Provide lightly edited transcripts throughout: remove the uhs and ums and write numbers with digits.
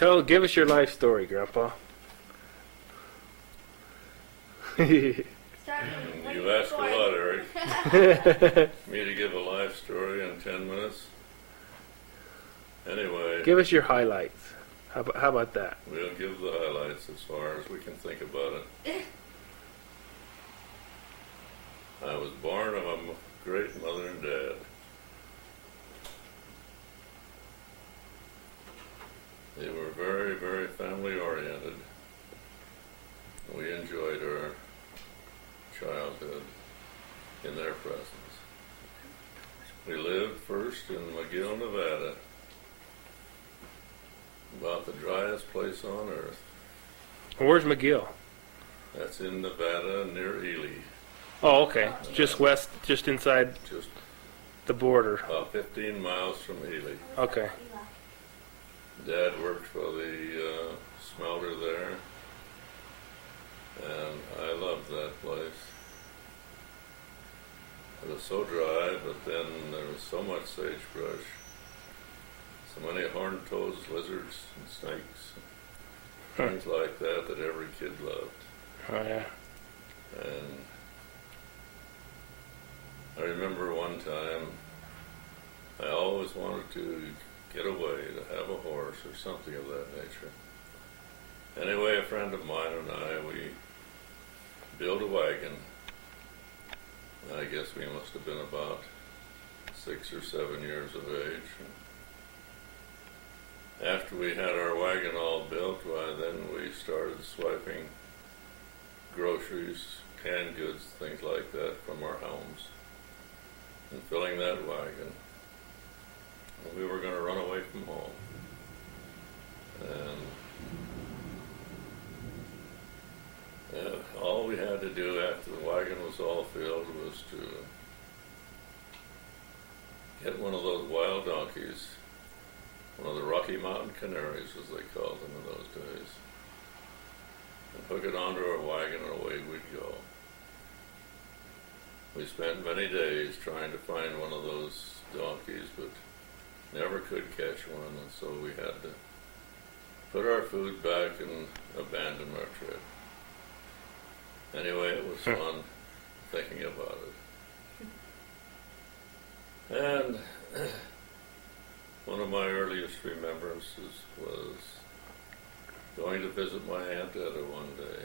Give us your life story, Grandpa. You asked a lot, Eric. Me to give a life story in 10 minutes? Anyway. Give us your highlights. How about that? We'll give the highlights as far as we can think about it. I was born of a great mother and dad. They were very, very family oriented. We enjoyed our childhood in their presence. We lived first in McGill, Nevada, about the driest place on earth. Where's McGill? That's in Nevada near Ely. Oh, okay. Just west, just inside Just the border. about 15 miles from Ely. Okay. Dad worked for the smelter there, and I loved that place. It was so dry, but then there was so much sagebrush, so many horned-toads, lizards, and snakes, things like that that every kid loved. Oh, yeah. And I remember one time I always wanted to get away, to have a horse or something of that nature. Anyway, a friend of mine and I, we built a wagon. I guess we must have been about 6 or 7 years of age. After we had our wagon all built, why, then we started swiping groceries, canned goods, things like that from our homes and filling that wagon. And we were going to run away from home. And all we had to do after the wagon was all filled was to get one of those wild donkeys, one of the Rocky Mountain Canaries as they called them in those days, and hook it onto our wagon and away we'd go. We spent many days trying to find one of those donkeys, but never could catch one, and so we had to put our food back and abandon our trip. Anyway, it was fun thinking about it. And one of my earliest remembrances was going to visit my Aunt Etta one day.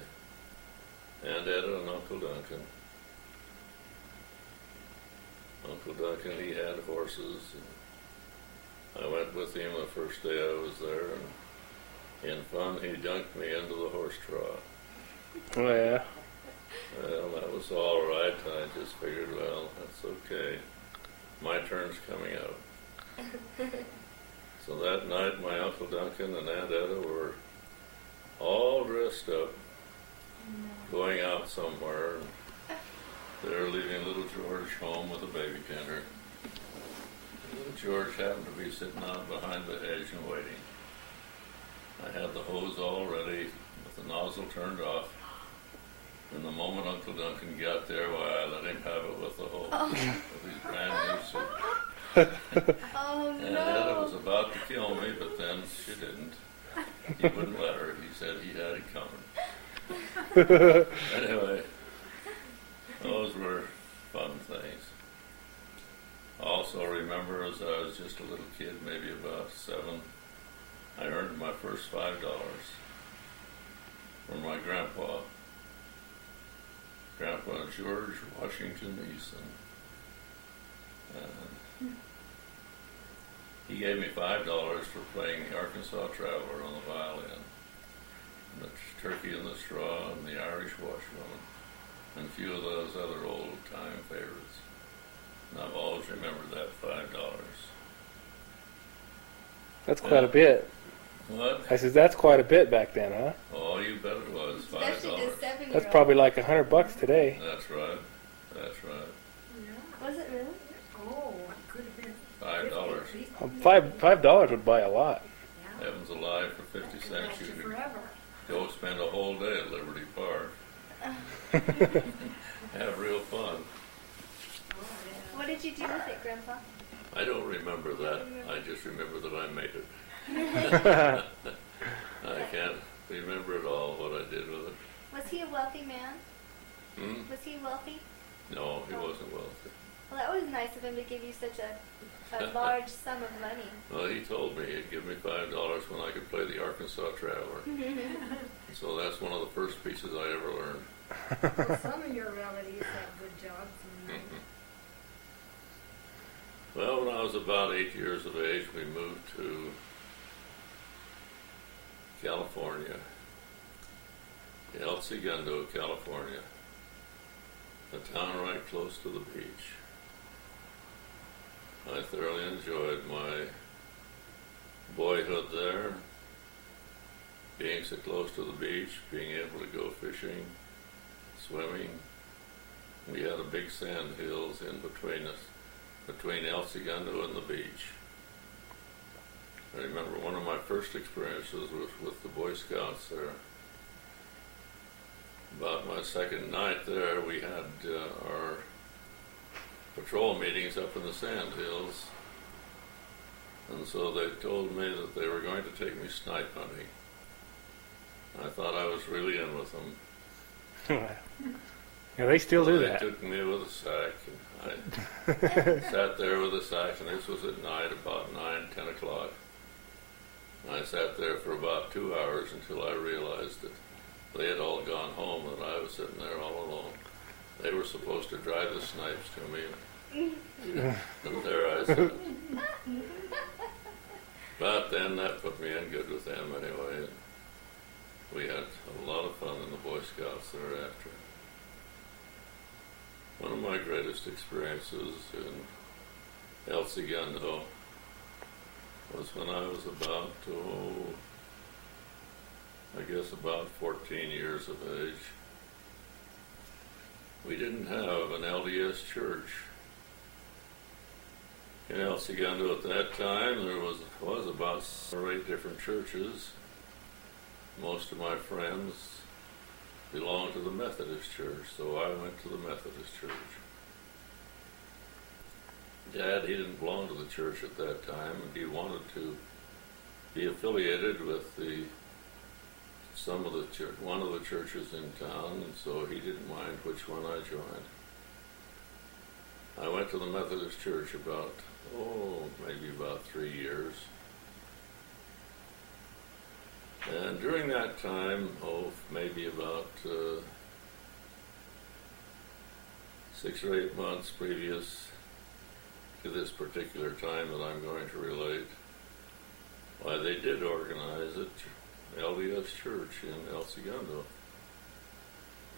Aunt Etta and Uncle Duncan. Uncle Duncan, he had horses, and I went with him the first day I was there, and in fun he dunked me into the horse trough. Oh, yeah. Well, that was all right. I just figured, well, that's okay. My turn's coming out. So that night, my Uncle Duncan and Aunt Etta were all dressed up, going out somewhere. They were leaving little George home with a baby tender. Little George happened to be sitting out behind the hedge and waiting. I had the hose all ready with the nozzle turned off. And the moment Uncle Duncan got there, why, I let him have it with the hose, with his brand new suit. Oh, And no. Etta was about to kill me, but then she didn't. He wouldn't let her. He said he had it coming. Anyway, those were fun things. I also remember as I was just a little kid, maybe about 7, I earned my first $5 from my grandpa George Washington Eason. He gave me $5 for playing the Arkansas Traveler on the violin, and the Turkey in the Straw, and the Irish Washwoman, and a few of those other old-time favorites. And I've always remembered that $5. That's quite a bit. What? I says, that's quite a bit back then, huh? Oh, you bet it was. $5. Especially the 7-year-old. That's probably like $100 today. That's right. That's right. Yeah. Was it really? Oh, it could have been $5. $5 would buy a lot. Yeah. Heavens alive, for 50 Could cents last you you could forever. go spend a whole day at Liberty Park. Have real fun. Oh, yeah. What did you do with it, Grandpa? I don't remember that. I just remember that I made it. I can't remember at all what I did with it. Was he a wealthy man? Hmm? Was he wealthy? No, he wasn't wealthy. Well, that was nice of him to give you such a large sum of money. Well, he told me he'd give me $5 when I could play the Arkansas Traveler. So that's one of the first pieces I ever learned. Well, some of your relatives have good jobs. And Well, when I was about 8 years of age, we moved to California, El Segundo, California, a town right close to the beach. I thoroughly enjoyed my boyhood there, being so close to the beach, being able to go fishing, swimming. We had a big sand hills in between us, between El Segundo and the beach. I remember one of my first experiences was with the Boy Scouts there. About my second night there, we had our patrol meetings up in the sand hills. And so they told me that they were going to take me snipe hunting. I thought I was really in with them. Yeah, they still do They that. took me with a sack, and I sat there with a sack, and this was at night, about 9, 10 o'clock. I sat there for about 2 hours until I realized that they had all gone home and I was sitting there all alone. They were supposed to drive the snipes to me, and there I sat. But then that put me in good with them anyway. We had a lot of fun in the Boy Scouts thereafter. One of my greatest experiences in El Segundo was when I was about, I guess about 14 years of age. We didn't have an LDS church in El Segundo at that time. There was about 7 or 8 different churches. Most of my friends belonged to the Methodist church, so I went to the Methodist church. Dad, he didn't belong to the church at that time, and he wanted to be affiliated with one of the churches in town, and so he didn't mind which one I joined. I went to the Methodist church maybe about 3 years. And during that time, maybe about 6 or 8 months previous to this particular time that I'm going to relate, why they did organize it, LDS Church in El Segundo,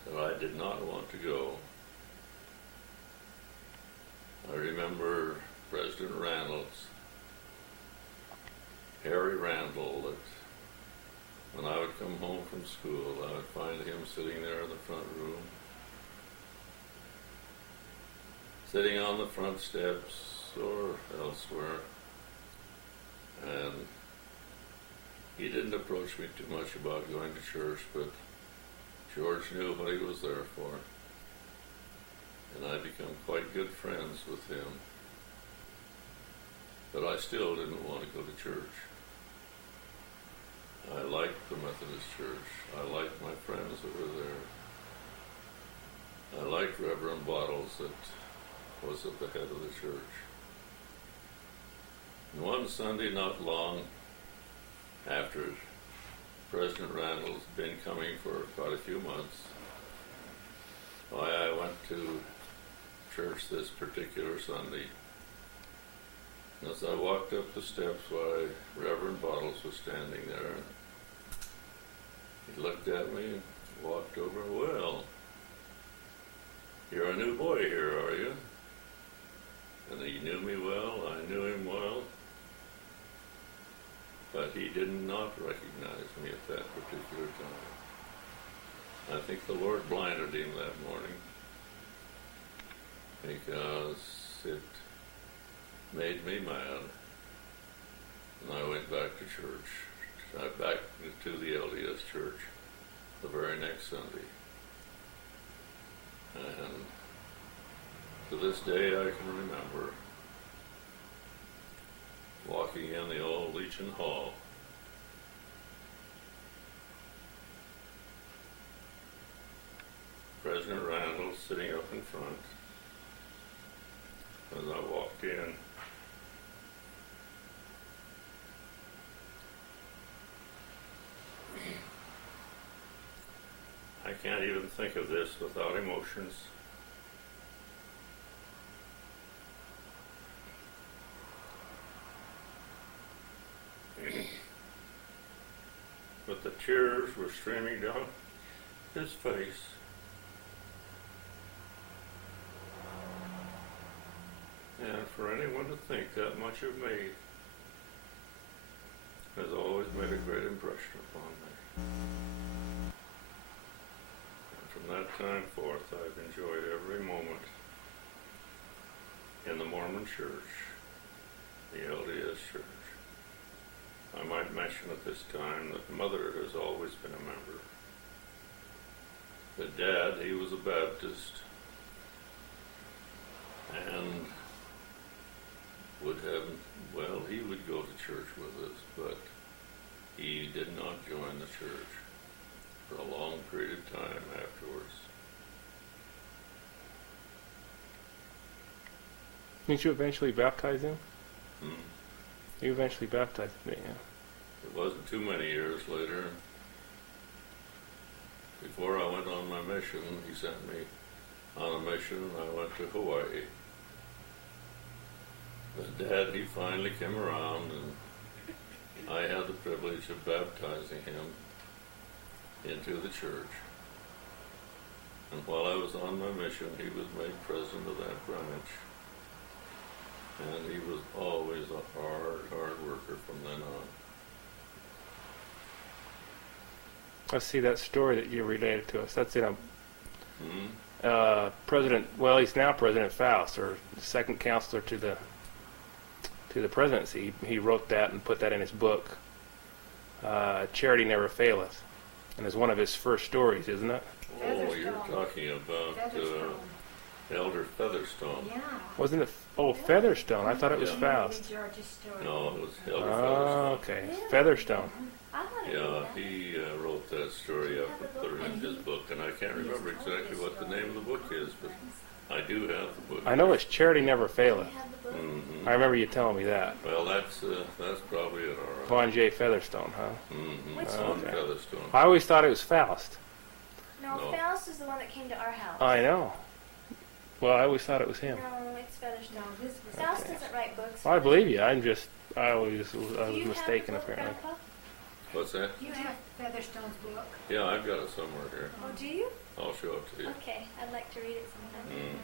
and I did not want to go. I remember President Harry Randall, that when I would come home from school, I would find him sitting there in the front room, sitting on the front steps or elsewhere, and he didn't approach me too much about going to church, but George knew what he was there for, and I became quite good friends with him. But I still didn't want to go to church. I liked the Methodist Church. I liked my friends that were there. I liked Reverend Bottles that was at the head of the church. And one Sunday, not long after President Randall's been coming for quite a few months, I went to church this particular Sunday. And as I walked up the steps, Reverend Bottles was standing there. He looked at me and walked over. "Well, you're a new boy here, are you?" And he knew me well, I knew him well, but he did not recognize me at that particular time. I think the Lord blinded him that morning, because it made me mad. And I went back to church. Back to the LDS church the very next Sunday. And to this day I can remember walking in the old Legion Hall President Randall sitting up in front as I walked in. I can't even think of this without emotions. But the tears were streaming down his face. And for anyone to think that much of me has always made a great impression upon me. And from that time forth, I've enjoyed every moment in the Mormon Church, the LDS Church. I might mention at this time that Mother has always been a member. But Dad, he was a Baptist and would have, well, he would go to church with us, but he did not join the church for a long period of time afterwards. Didn't you eventually baptize him? Hmm. You eventually baptized him, didn't you? It wasn't too many years later. Before I went on my mission, he sent me on a mission. I went to Hawaii. But Dad, he finally came around, and I had the privilege of baptizing him into the church. And while I was on my mission, he was made president of that branch. And he was always a hard worker from then on. Let's see that story that you related to us. That's in a Hmm? President. Well, he's now President Faust, or second counselor to the presidency. He wrote that and put that in his book. Charity Never Faileth, and it's one of his first stories, isn't it? Oh, you're Featherstone. talking about Featherstone. Elder Featherstone. Yeah. Wasn't it? Oh, Featherstone. I thought it was Yeah. Faust. George's story. No, it was Elder Oh, Featherstone. okay. Really? Featherstone. I want to Yeah, read that. he wrote that story up and put it in his book, and I can't remember exactly what the name of the book is, but I do have the book. I know it's Charity Never Do Faileth. you have the book? Mm-hmm. I remember you telling me that. Well, that's probably it, all right. Von J. Featherstone, huh? Mm-hmm. Which On one? Featherstone. I always thought it was Faust. No, No. Faust is the one that came to our house. I know. Well, I always thought it was him. No, it's Featherstone. No, this was Faust Okay. doesn't write books. Well, I believe you. I was Do you mistaken have the book, apparently. Grandpa? What's that? You have Featherstone's book. Yeah, I've got it somewhere here. Oh, do you? I'll show it to you. Okay, I'd like to read it sometime. Mhm.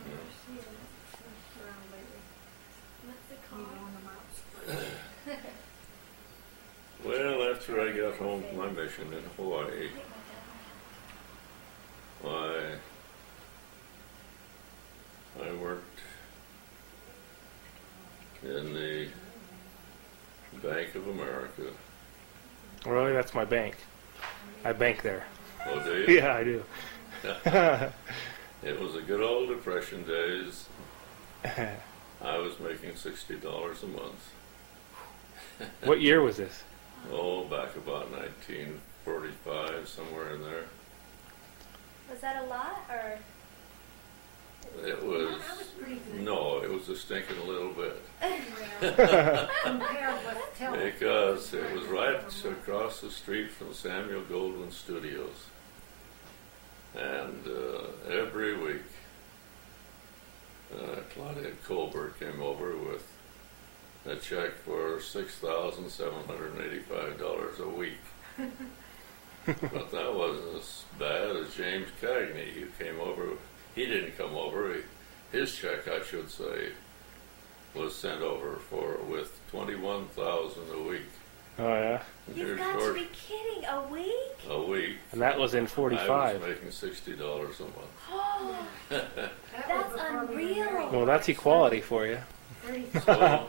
Around lately. What's it You called? know, on the mouse. Well, after I got home from my mission in Hawaii, I think my dad might have. I worked in the Bank of America. Really, that's my bank. I bank there. Oh, do you? Yeah, I do. It was the good old Depression days. I was making $60 a month. What year was this? Oh, back about 1945, somewhere in there. Was that a lot, or? It was, That was pretty good. no, it was a stinking little bit. Well, compared with television. Because it was right across the street from Samuel Goldwyn Studios. And every week, Claudia Colbert came over with a check for $6,785 a week. But that wasn't as bad as James Cagney, who came over. He didn't come over. His check, I should say, was sent over with $21,000 a week. Oh yeah, And You've here's got to George be kidding! A week? a week. and that was in I ¡45. was making $60 a month. Oh, That was That's before we were unreal. married. Well, that's equality for you. 35. So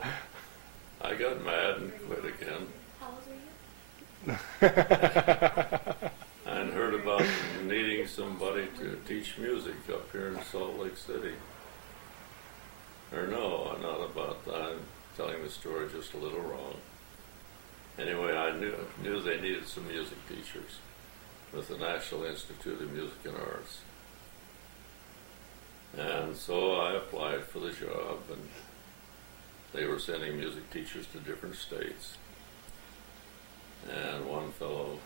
I got mad and quit again, how old were you? and heard about needing somebody to teach music up here in Salt Lake City. Or no, not about that. I'm telling the story just a little wrong. Anyway, I knew they needed some music teachers with the National Institute of Music and Arts. And so I applied for the job, and they were sending music teachers to different states. And one fellow,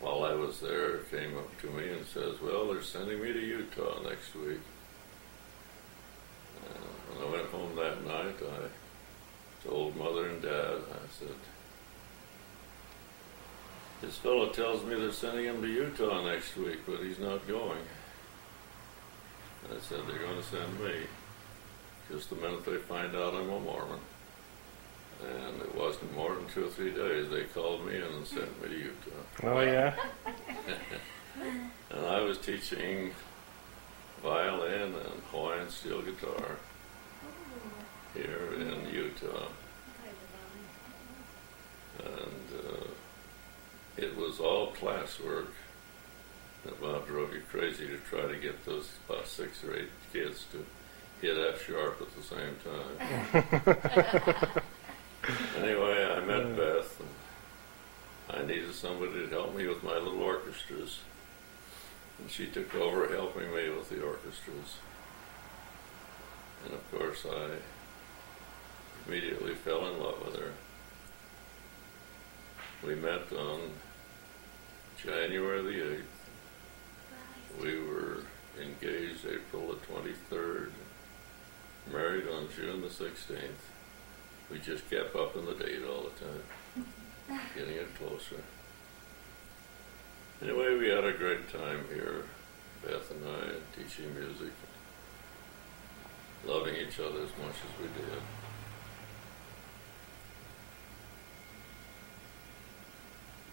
while I was there, came up to me and says, well, they're sending me to Utah next week. And when I went home that night, I told Mother and Dad, I said, this fellow tells me they're sending him to Utah next week, but he's not going. I said, they're going to send me just the minute they find out I'm a Mormon. And it wasn't more than 2 or 3 days. They called me in and sent me to Utah. Oh, yeah? And I was teaching violin and Hawaiian steel guitar here in Utah. And it was all classwork. It about drove you crazy to try to get those about 6 or 8 kids to hit F sharp at the same time. Anyway, I met Beth, and I needed somebody to help me with my little orchestras. And she took over helping me with the orchestras. And of course, I immediately fell in love with her. We met on January the 8th. We were engaged April the 23rd, married on June the 16th. We just kept up in the date all the time, getting it closer. Anyway, we had a great time here, Beth and I, teaching music, loving each other as much as we did.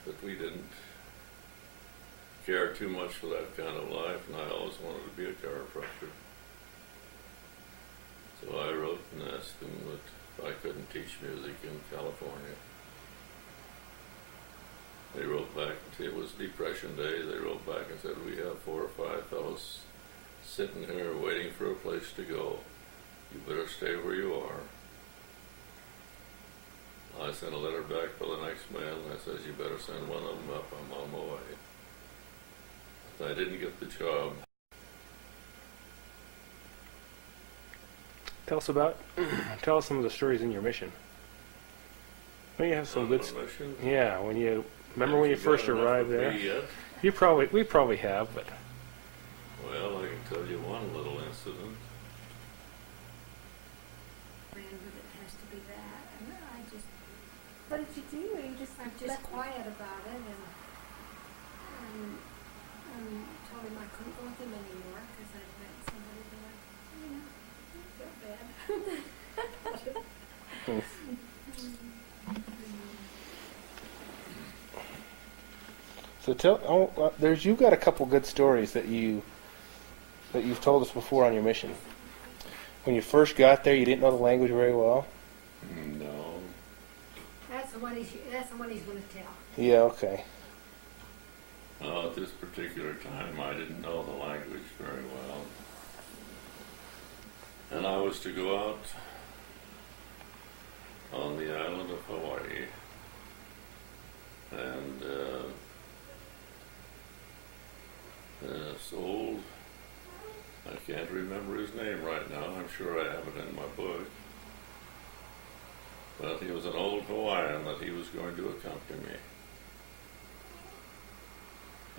But we didn't care too much for that kind of life, and I always wanted to be a chiropractor. So I wrote and asked them that if I couldn't teach music in California. They wrote back, it was Depression Day, they wrote back and said, we have 4 or 5 fellows sitting here waiting for a place to go. You better stay where you are. I sent a letter back for the next mail, and I says, you better send one of them up, I'm on my way. But I didn't get the job. Tell us some of the stories in your mission. Well, you have some good. Mission? Yeah, when you remember when you first arrived there. Yet? We probably have, but. Well, I can tell you one little incident. Random, it has to be that. And I just, What did you do? You just I'm just quiet about it, and told him I couldn't go with him anymore because I'd met somebody that, I felt bad. So you've got a couple good stories that you've told us before on your mission. When you first got there, you didn't know the language very well. No. That's the one he's going to tell. Yeah. Okay. At this particular time, I didn't know the language very well. And I was to go out on the island of Hawaii, and this old, I can't remember his name right now, I'm sure I have it in my book, but he was an old Hawaiian that he was going to accompany me.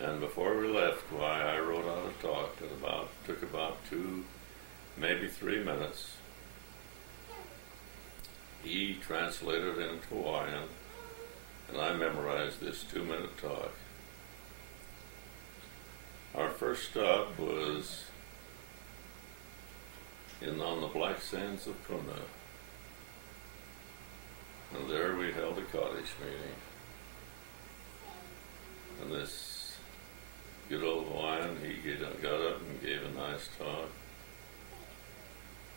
And before we left, I wrote out a talk that took about 2, maybe 3 minutes. He translated it into Hawaiian, and I memorized this 2-minute talk. Our first stop was on the black sands of Puna, and there we held a cottage meeting. And this good old Hawaiian, he got up and gave a nice talk.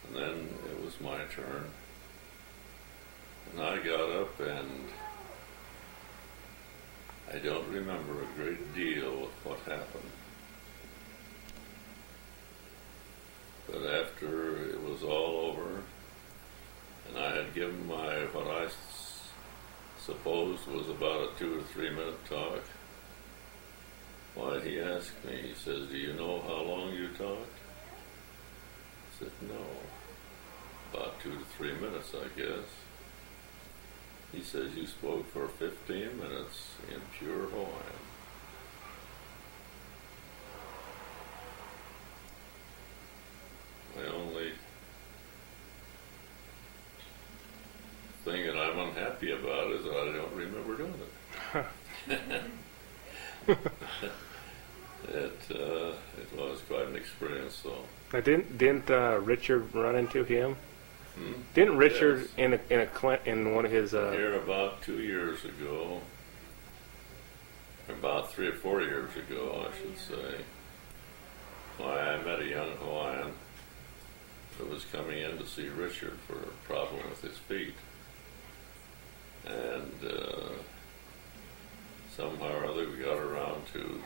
And then it was my turn. And I got up, and I don't remember a great deal of what happened. But after it was all over, and I had given what I supposed was about a 2 or 3 minute talk, why, he asked me, he says, do you know how long you talked? said, no. About 2 to 3 minutes, I guess. He says, you spoke for 15 minutes in pure Hawaiian. My only thing that I'm unhappy about is that I don't remember doing it. It was quite an experience, though. Now, didn't Richard run into him? Hmm? Didn't Richard Yes. in one of his Here about 2 years ago, about 3 or 4 years ago, I should say, why I met a young Hawaiian who was coming in to see Richard for a problem with his feet. And somehow or other we got around to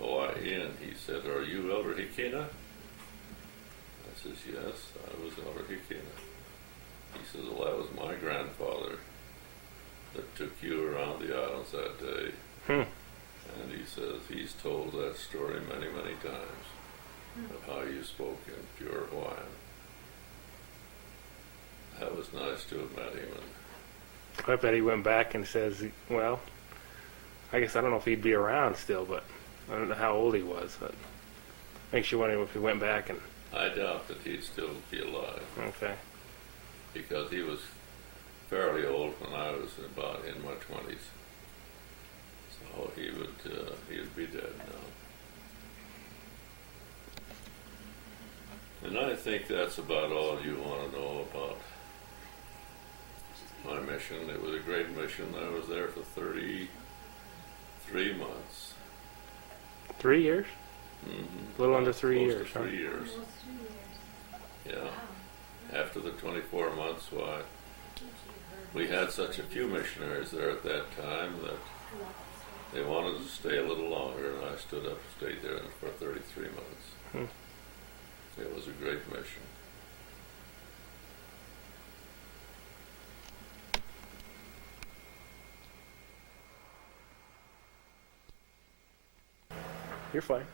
Hawaii, and he said, are you Elder Hikina? I says, yes, I was Elder Hikina. He says, well, that was my grandfather that took you around the islands that day. And he says, he's told that story many, many times of how you spoke in pure Hawaiian. That was nice to have met him. And I bet he went back and says, well, I guess I don't know if he'd be around still, but I don't know how old he was, but makes you wonder if he went back and, I doubt that he'd still be alive, okay. because he was fairly old when I was about in my 20s. So he would be dead now. And I think that's about all you want to know about my mission. It was a great mission. I was there for 33 months. 3 years? Mm-hmm. A little under 3 Close years, to huh? 3 years. Almost 2 years. Yeah. Wow. After the 24 months, why, we had such a few missionaries there at that time that they wanted to stay a little longer, and I stood up and stayed there for 33 months. It was a great mission. You're fine.